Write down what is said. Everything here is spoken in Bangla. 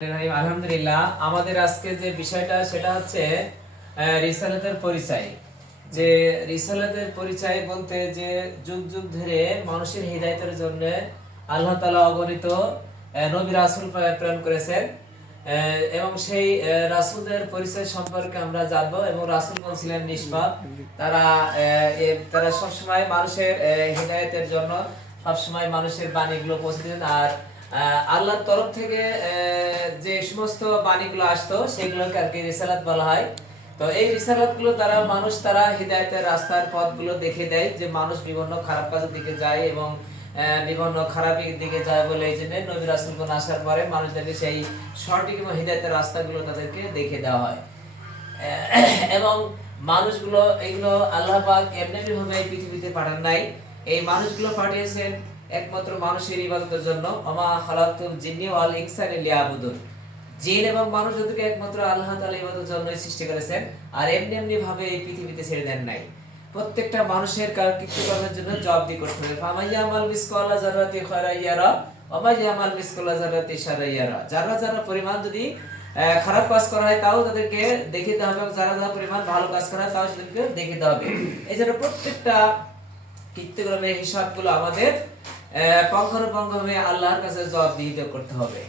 আলহামদুলিল্লাহ, আমাদের আজকে যে বিষয়টা সেটা হচ্ছে রিসালাতের পরিচয়। যে রিসালাতের পরিচয় বলতে যে যুগ যুগ ধরে মানুষের হিদায়াতের জন্য আল্লাহ তাআলা অগণিত নবী রাসূল প্রেরণ করেছেন, এবং সেই রাসূলদের পরিচয় সম্পর্কে আমরা জানবো। এবং রাসূল ছিলেন নিষ্পাপ। তারা তারা সবসময় মানুষের হিদায়াতের জন্য সবসময় মানুষের বাণীগুলো পৌঁছে দিতেন। আর আল্লাহর তরফ থেকে যে সমস্ত বাণীগুলো আসতো সেগুলোকে আর কি রিসালাত বলা হয়। তো এই রিসালাত গুলো দ্বারা মানুষ তারা হিদায়াতের রাস্তার পথগুলো দেখে দেয়, যে মানুষ বিভিন্ন খারাপ কাজের দিকে যায় এবং বিভিন্ন খারাপের দিকে যায় বলে এই জন্য নবী রাসূলগণ আসার পরে মানুষদেরকে সেই সঠিক এবং হিদায়াতের রাস্তাগুলো তাদেরকে দেখে দেওয়া হয়। এবং মানুষগুলো এগুলো আল্লাহ পাক এমনি ভাবে এই পৃথিবীতে পাঠান নাই। এই মানুষগুলো পাঠিয়েছেন একমাত্র মানুষের ইবাদতের জন্য। ওমা খালাকতুল জিন্নি ওয়াল ইনসা ইল্লা লিয়াবুদুন। জিন এবং মানুষ দুটোকে একমাত্র আল্লাহ তাআলা ইবাদতের জন্যই সৃষ্টি করেছেন, আর এমনি ভাবে এই পৃথিবীতে ছেড়ে দেন নাই। প্রত্যেকটা মানুষের কৃতকর্মের জন্য জবাবদিহি করতে হবে। ফামাইয়ামাল মিসকালা যাররাতি খায়রান ইয়ারা ওয়া মাইয়ামাল মিসকালা যাররাতি শাররান ইয়ারা। যারা যারা পরিমাণ যদি খারাপ কাজ করা হয় তাও তাদেরকে দেখিতে হবে, এবং যারা যারা পরিমাণ ভালো কাজ করা হয় তাও সেদেরকে দেখিতে হবে। এই জন্য প্রত্যেকটা কৃত্যকর্মের হিসাবগুলো আমাদের পঙ্খানুপঙ্খভাবে আল্লাহর কাছে জবাবদিহি করতে হবে।